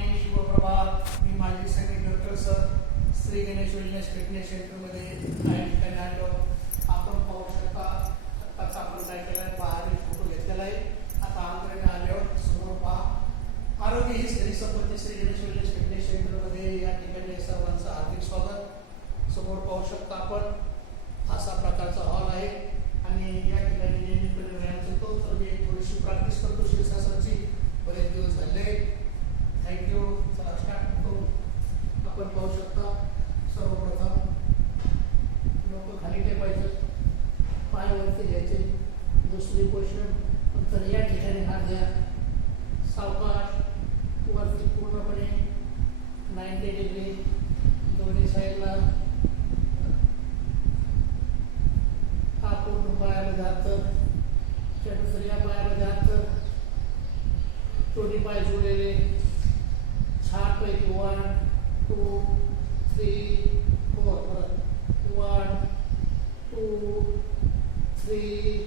सर्वांनी शुभप्रभात. मी माझे सैनिक doctor sir Shri Ganesh wellness fitness सेंटरमध्ये काही ठिकाणी आलो. आपण पाहू शकता आत्ताच आपण काय केलं आहे, बाहेर फोटो घेतलेला आहे. आता आंध्राने आल्यावर समोर पहा. आरोग्य ही स्त्री संपत्ती श्री गणेश वेलनेस फिटनेस सेंटरमध्ये या ठिकाणी सर्वांचं हार्दिक स्वागत. समोर पाहू शकता आपण असा प्रकारचा हॉल आहे आणि या ठिकाणी नेहमीपणे व्यायाम करतो. तर मी थोडीशी प्रॅक्टिस करतो शीर्षासनाची. बरेच दिवस झाले. थँक्यू. चला स्टार्ट करू. आपण पाहू शकता सर्वप्रथम डोकं खाली टेपायचं, पाय वरती घ्यायचे. दुसरी पोझिशन नंतर या ठिकाणी हात घ्या. सावकाश वरती पूर्णपणे 90 डिग्री दोन्ही साईडला. हा पूर्ण पायामध्ये हात तर दुसऱ्या पायामध्ये हात तर दोन्ही पाय जोडलेले छानपैकी 1 2 3 4. परत 1 2 3